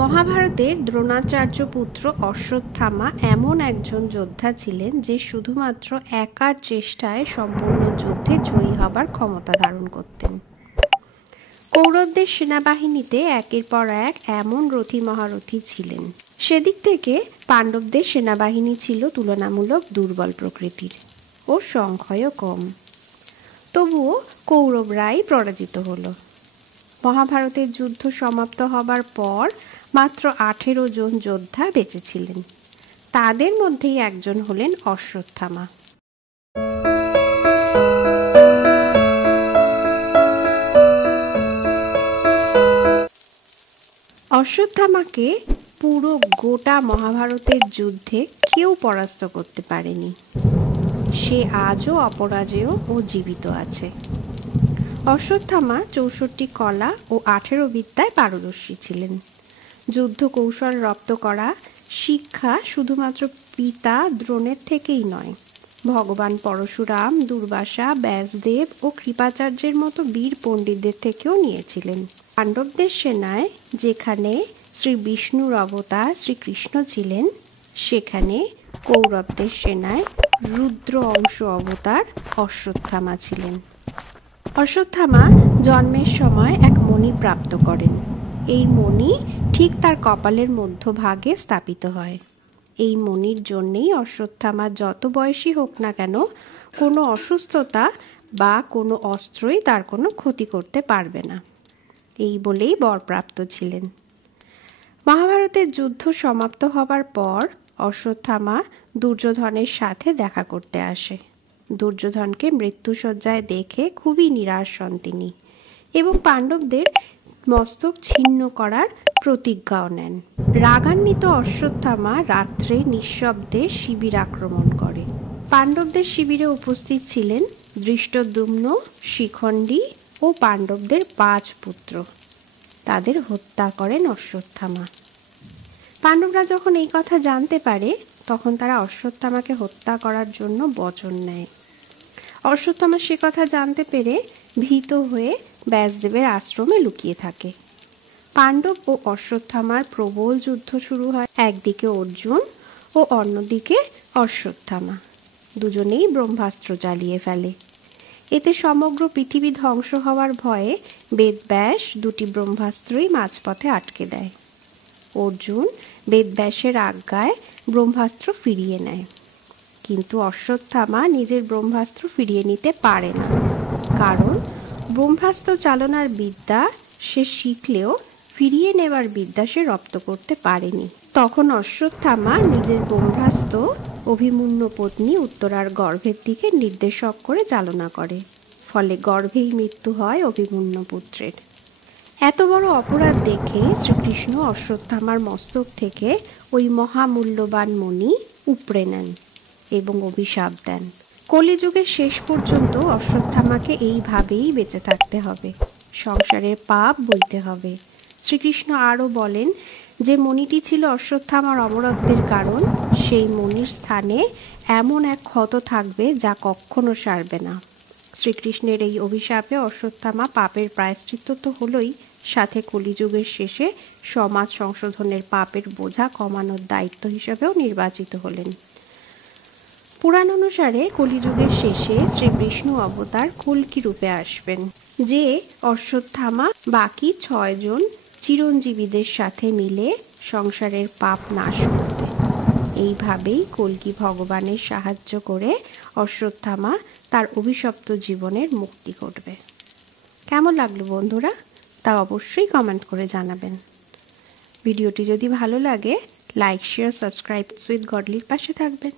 মহাভারতের দ্রোণাচার্য পুত্র অশ্বত্থামা এমন একজন যোদ্ধা ছিলেন যে শুধুমাত্র একার চেষ্টায় সম্পূর্ণ যুদ্ধে জয়ী হবার ক্ষমতা ধারণ করতেন। কৌরবদের সেনাবাহিনীতে একের পর এক এমন রথী মহারথী ছিলেন। সেদিক থেকে পাণ্ডবদের সেনাবাহিনী ছিল তুলনামূলক দুর্বল প্রকৃতির ও সংখ্যায়ও কম। তবুও কৌরবরাই পরাজিত হল। মহাভারতের যুদ্ধ সমাপ্ত হবার পর মাত্র 18 জন যোদ্ধা বেঁচে ছিলেন। তাদের মধ্যেই একজন হলেন অশ্বত্থামা। অশ্বত্থামাকে পুরো গোটা মহাভারতের যুদ্ধে কেউ পরাস্ত করতে পারেনি। সে আজও অপরাজেয় ও জীবিত আছে। অশ্বত্থামা 64 কলা ও 18 বিদ্যায় পারদর্শী ছিলেন। যুদ্ধ কৌশল রপ্ত করা শিক্ষা শুধুমাত্র পিতা দ্রোণের থেকেই নয়, ভগবান পরশুরাম, দুর্বাসা, ব্যাসদেব ও কৃপাচার্যের মতো বীর পণ্ডিতদের থেকেও নিয়েছিলেন। পাণ্ডবদের সেনায় যেখানে শ্রী বিষ্ণুর অবতার শ্রীকৃষ্ণ ছিলেন, সেখানে কৌরবদের সেনায় রুদ্র অংশ অবতার অশ্বত্থামা ছিলেন। অশ্বত্থামা জন্মের সময় এক মণি প্রাপ্ত করেন। এই মণি ঠিক তার কপালের মধ্যভাগে স্থাপিত হয়। এই মণির জন্যেই অশ্বত্থামা যত বয়সী হোক না কেন, কোনো অসুস্থতা বা কোনো অস্ত্রই তার কোনো ক্ষতি করতে পারবে না, এই বলেই বরপ্রাপ্ত ছিলেন। মহাভারতের যুদ্ধ সমাপ্ত হবার পর অশ্বত্থামা দুর্যোধনের সাথে দেখা করতে আসে। দুর্যোধনকে মৃত্যুশয্যায় দেখে খুবই নিরাশ হন তিনি এবং পাণ্ডবদের মস্তক ছিন্ন করার প্রতিজ্ঞাও নেন। রাগান্বিত অশ্বত্থামা রাত্রে নিঃশব্দে শিবির আক্রমণ করে। পাণ্ডবদের শিবিরে উপস্থিত ছিলেন ধৃষ্টদ্যুম্ন, শিখণ্ডী ও পাণ্ডবদের 5 পুত্র। তাদের হত্যা করেন অশ্বত্থামা। পাণ্ডবরা যখন এই কথা জানতে পারে, তখন তারা অশ্বত্থামাকে হত্যা করার জন্য বচন নেয়। অশ্বত্থামা সে কথা জানতে পেরে ভীত হয়ে ব্যাসদেবের আশ্রমে লুকিয়ে থাকে। পাণ্ডব ও অশ্বত্থামার প্রবল যুদ্ধ শুরু হয়। একদিকে অর্জুন ও অন্যদিকে অশ্বত্থামা, দুজনেই ব্রহ্মাস্ত্র চালিয়ে ফেলে। এতে সমগ্র পৃথিবী ধ্বংস হওয়ার ভয়ে বেদব্যাস 2টি ব্রহ্মাস্ত্রই মাঝপথে আটকে দেয়। অর্জুন বেদব্যাসের আজ্ঞায় ব্রহ্মাস্ত্র ফিরিয়ে নেয়, কিন্তু অশ্বত্থামা নিজের ব্রহ্মাস্ত্র ফিরিয়ে নিতে পারে না, কারণ ব্রহ্মাস্ত্র চালনার বিদ্যা সে শিখলেও ফিরিয়ে নেবার বিদ্যা সে রপ্ত করতে পারেনি। তখন অশ্বত্থামা নিজের ব্রহ্মাস্ত্র অভিমন্যু পত্নী উত্তরার গর্ভের দিকে নির্দেশক করে চালনা করে, ফলে গর্ভেই মৃত্যু হয় অভিমন্যু পুত্রের। এত বড় অপরাধ দেখে শ্রীকৃষ্ণ অশ্বত্থামার মস্তক থেকে ওই মহামূল্যবান মণি উপড়ে নেন এবং অভিশাপ দেন। কলিযুগের শেষ পর্যন্ত অশ্বত্থামাকে এইভাবেই বেঁচে থাকতে হবে, সংসারের পাপ বইতে হবে। শ্রীকৃষ্ণ আরও বলেন যে মণিটি ছিল অশ্বত্থামার অমরত্বের কারণ, সেই মণির স্থানে এমন এক ক্ষত থাকবে যা কখনো সারবে না। শ্রীকৃষ্ণের এই অভিশাপে অশ্বত্থামা পাপের প্রায়শ্চিত্ত তো হলোই, সাথে কলিযুগের শেষে সমাজ সংশোধনের পাপের বোঝা কমানোর দায়িত্ব হিসেবেও নির্বাচিত হলেন। পুরাণ অনুসারে কলিযুগের শেষে শ্রী বিষ্ণু অবতার কল্কি রূপে আসবেন, যে অশ্বত্থামা বাকি 6 জন চিরঞ্জীবীদের সাথে মিলে সংসারের পাপ নাশ করবে। এইভাবেই কল্কি ভগবানের সাহায্য করে অশ্বত্থামা তার অভিশপ্ত জীবনের মুক্তি করবে। কেমন লাগলো বন্ধুরা, তা অবশ্যই কমেন্ট করে জানাবেন। ভিডিওটি যদি ভালো লাগে, লাইক, শেয়ার, সাবস্ক্রাইব উইথ গডলির পাশে থাকবেন।